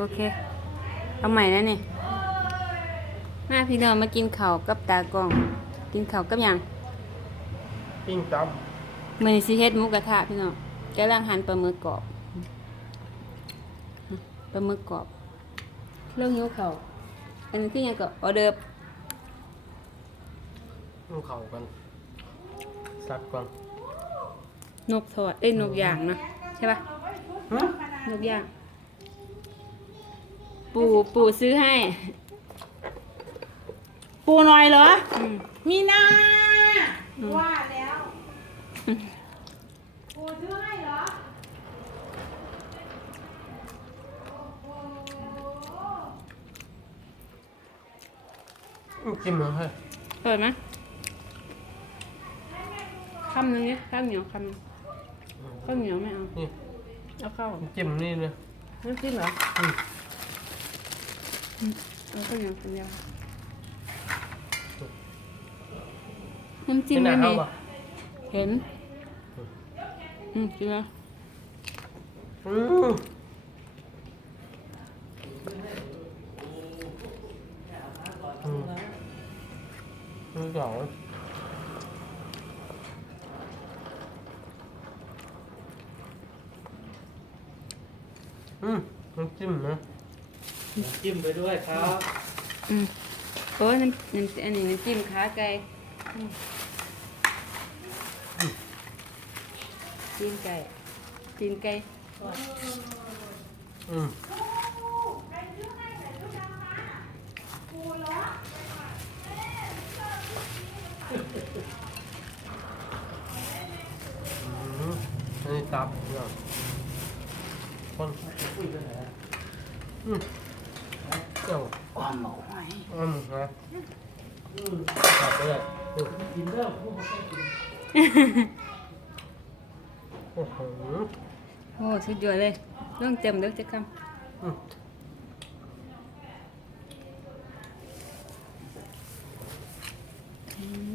โอเค เอาใหม่แล้วนี่มาพี่น้องมากินข้าวกับตากล้อง กินข้าวกับหยังปิ้งตับมื้อนี้สิเฮ็ดหมูกระทะพี่น้องกำลังหั่นปลาหมึกกรอบปลาหมึกกรอบเรื่องหิวข้าวอันนี้คือหยังก็ออเดิร์ฟนุ่งเข่ากันสัดก่อนนกทอดเอ้ยนกย่างนะใช่ปะหึนกย่าง ปู่ปู่ซื้อให้ ปูหน่อยเหรออืม มีหน้าอืม ว่าแล้วปูซื้อให้เหรอจิ้มเหรอเฮ้ยเปิดไหมคำหนึ่งเนี่ยข้าวเหนียวคำหนึ่งข้าวเหนียวไม่เอานี่เอาข้าวจิ้มนี่เลยน้ำจิ้มเหรออืม เอาข้าวเหนียวคนเดียวน้ำจิ้มเป็นไม่หน้ามีเฮาปะเห็น อืมกินแล้วอืมอืมนี่สองอืมน้ำจิ้มนะ จิ้มไปด้วยครับอืมโอ้ยน้ำน้ำอันนี้น้ำจิ้มขาไก่อืมจีนไก่จีนไก่อืมอืมอันนี้ตับเนี่ยคนคุยกันไหนอืม เจ้าอ้อมบอกหอยอืมนะตับไปเลยกินเด้อพวกมันแค่กินโอ้โหโอ้สุดยอดเลยต้องเต็มเด้อจะคอื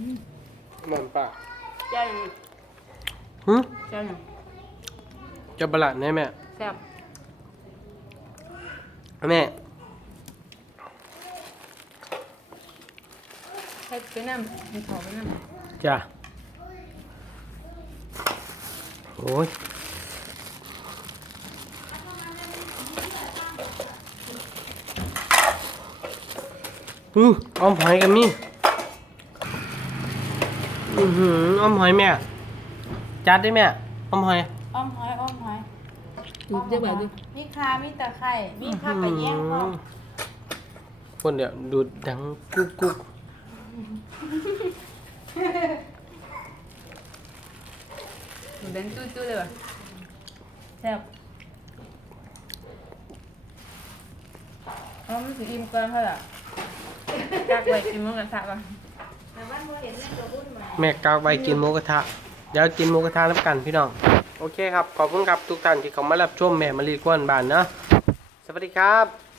มมันปะำเจ้าหนึ่งหึเจ้าหนึ่งจะบลัดได้แม่ แซ่บ แม่ ใส่ไปน้ำมีขอไปน้ำจ้ะโอ้ยอืออ้อมหอยกันมี่อือหืออ้อมหอยแม่ จัดได้แม่อ้อมหอยอ้อมหอยอ้อมหอยดูเจ้าแบบดิมีคามีตะไคร่มีข้าวกระแยงพ่อคนเดี๋ยวดูดดังกุ๊กกุ๊ก ดูเด่นตุ้ยๆเลยว่ะแซ่บเอามันสิอิ่มเกินเขาล่กากไว้กินหมื้อกระทะป่ะแม่กาวไปกินหมูกระทะ เดี๋ยวกินหมูกระทะแล้วกันพี่น้อง โอเคครับ ขอบคุณครับทุกท่านที่เข้ามารับชมแม่มารีกวนบ้านเนาะสวัสดีครับ